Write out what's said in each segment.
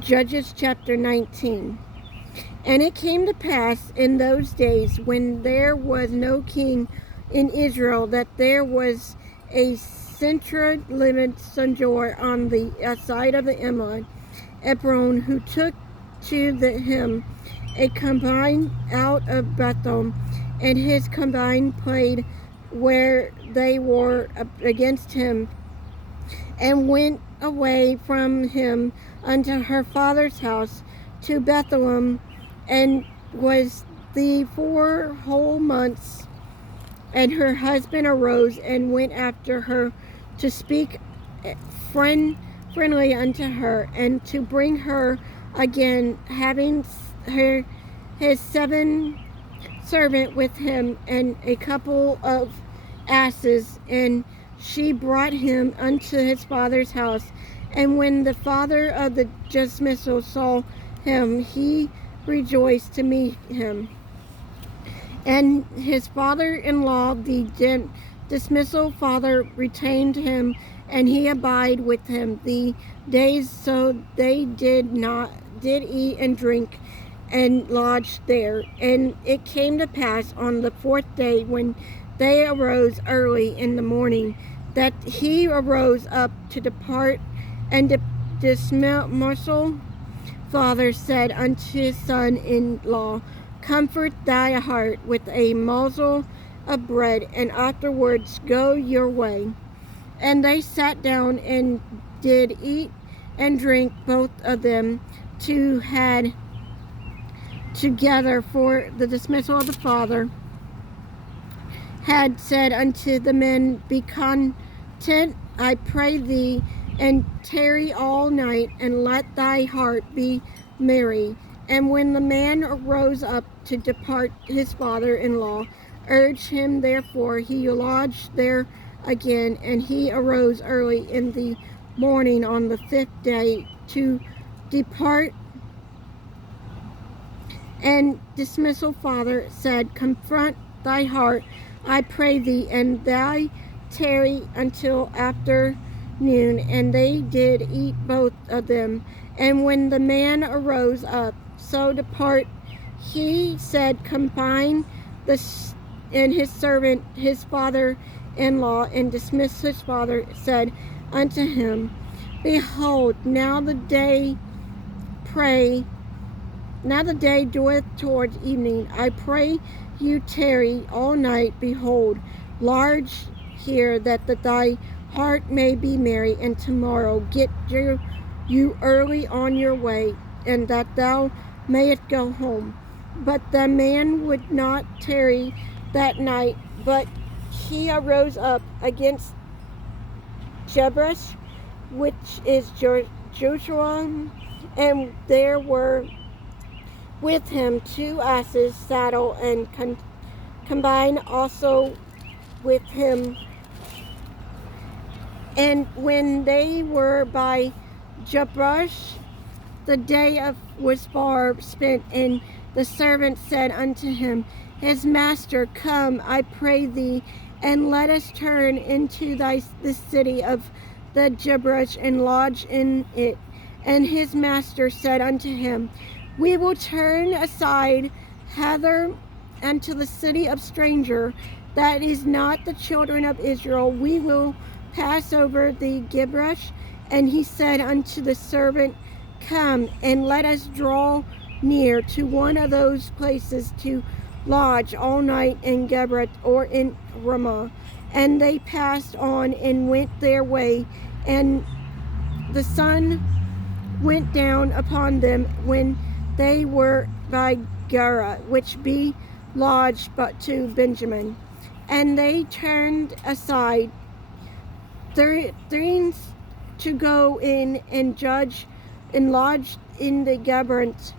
Judges chapter 19. And it came to pass in those days, when there was no king in Israel, that there was a central-lived sojourner on the side of the Ebron, who took to him a combine out of Bethel, and his combine played where they were against him, and went away from him unto her father's house to Bethlehem, and was the 4 whole months. And her husband arose and went after her to speak friendly unto her, and to bring her again, having his 7 servant with him, and a couple of asses. And she brought him unto his father's house. And when the father of the dismissal saw him, he rejoiced to meet him. And his father-in-law, the dismissal father, retained him, and he abide with him the days. So they did eat and drink and lodged there. And it came to pass on the 4th day, when they arose early in the morning, that he arose up to depart. And the dismissal father said unto his son-in-law, Comfort thy heart with a morsel of bread, and afterwards go your way. And they sat down and did eat and drink, both of them had together. For the dismissal of the father had said unto the men, Be content, I pray thee, and tarry all night, and let thy heart be merry. And when the man arose up to depart, his father-in-law urged him, therefore he lodged there again. And he arose early in the morning on the 5th day to depart. And dismissal father said, Confront thy heart, I pray thee, and thou tarry until afternoon. And they did eat, both of them. And when the man arose up, so depart, he said, Combine and his servant, his father-in-law, and dismissed his father, said unto him, Behold, now the day doeth towards evening. I pray you tarry all night. Behold, large here, that thy heart may be merry, and tomorrow get you early on your way, and that thou mayest go home. But the man would not tarry that night, but he arose up against Jebus, which is Joshua, and there were with him 2 asses saddled, and combined also with him. And when they were by Jebus, the day was far spent, and the servant said unto him, His master, Come, I pray thee, and let us turn into this city of the Jebus, and lodge in it. And his master said unto him, We will turn aside hither unto the city of stranger, that is not the children of Israel. We will pass over the Jebus. And he said unto the servant, Come, and let us draw near to one of those places to lodge all night in Jebus or in Ramah. And they passed on and went their way, and the sun went down upon them when they were by Gera, which be lodged but to Benjamin. And they turned aside things to go in and judge and lodged in the Jebus.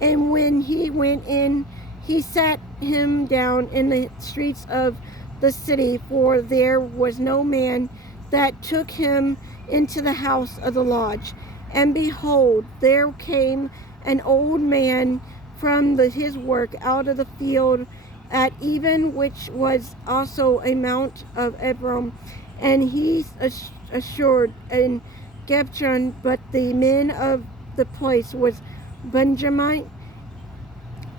And when he went in, he sat him down in the streets of the city, for there was no man that took him into the house of the lodge. And behold, there came an old man from his work out of the field at even, which was also a mount of Ephraim, and he assured in Gebshon. But the men of the place was Benjamin.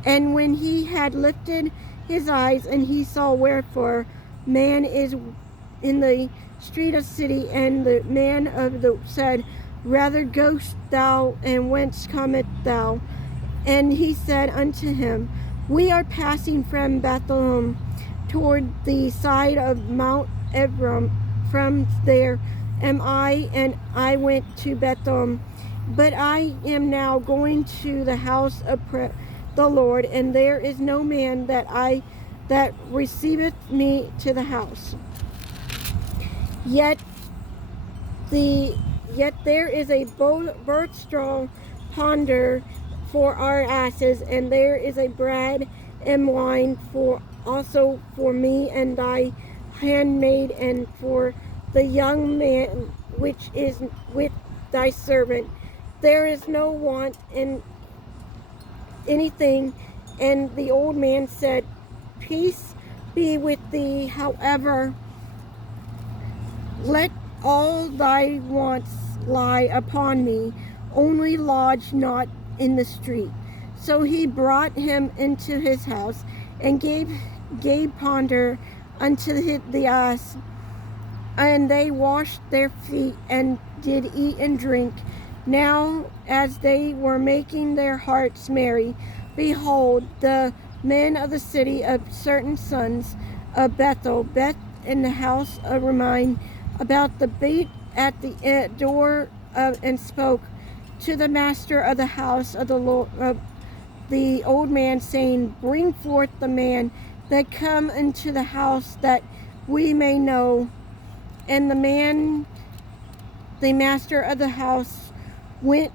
And when he had lifted his eyes, and he saw wherefore man is in the street of city, and the man of the said, Rather goest thou, and whence comest thou? And he said unto him, We are passing from Bethlehem toward the side of Mount Ephraim. From there am I, and I went to Bethlehem. But I am now going to the house of the Lord, and there is no man that receiveth me to the house. Yet there is a birth straw ponder for our asses, and there is a bread and wine for also for me and thy handmaid, and for the young man which is with thy servant. There is no want in anything. And the old man said, Peace be with thee. However, let all thy wants lie upon me, only lodge not in the street. So he brought him into his house, and gave ponder unto the ass, and they washed their feet, and did eat and drink. Now as they were making their hearts merry, behold, the men of the city of certain sons of Bethel in the house of Ramine about the beat at the door and spoke to the master of the house of the Lord, the old man, saying, Bring forth the man that come into the house, that we may know. And the master of the house, went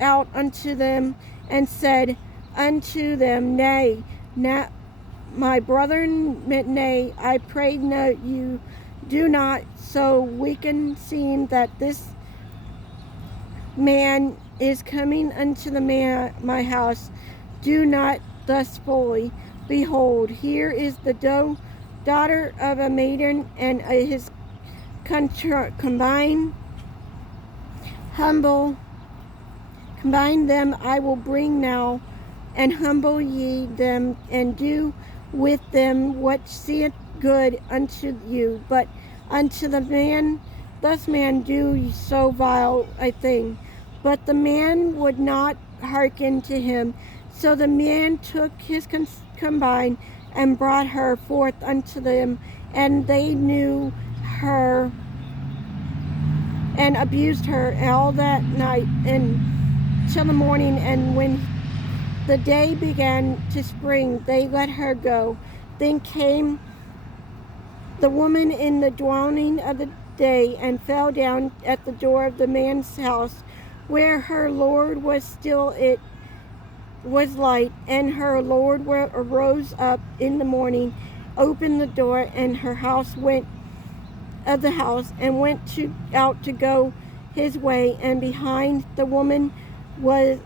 out unto them, and said unto them, Nay, my brethren, nay, I pray no, you do not so weaken, seeing that this man is coming unto my house. Do not thus fully. Behold, here is the daughter of a maiden, and his combine them I will bring now, and humble ye them, and do with them what seemeth good unto you. But unto the man, thus man do so vile a thing. But the man would not hearken to him. So the man took his combine, and brought her forth unto them, and they knew her, and abused her all that night and till the morning. And when the day began to spring, they let her go. Then came the woman in the dawning of the day, and fell down at the door of the man's house, where her Lord was still. It was light, and her Lord arose up in the morning, opened the door, and her house went of the house, and went out to go his way. And behind the woman was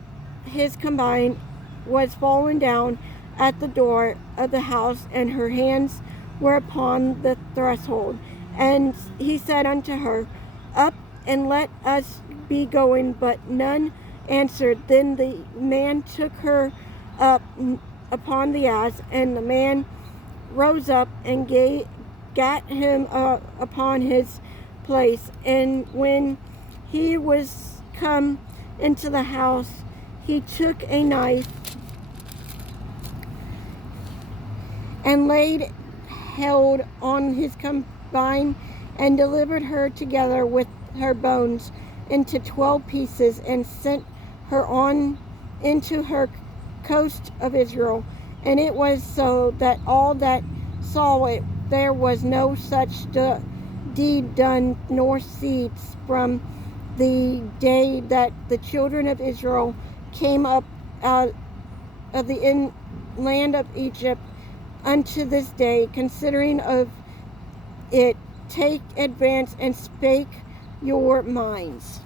his combine was fallen down at the door of the house, and her hands were upon the threshold. And he said unto her, Up, and let us be going. But none answered. Then the man took her up upon the ass, and the man rose up and gat him upon his place. And when he was come into the house, he took a knife and laid hold on his combine, and delivered her together with her bones into 12 pieces, and sent her on into her coast of Israel. And it was so that all that saw it, there was no such deed done, nor seeds from the day that the children of Israel came up out of the land of Egypt unto this day. Considering of it, take advance and spake your minds.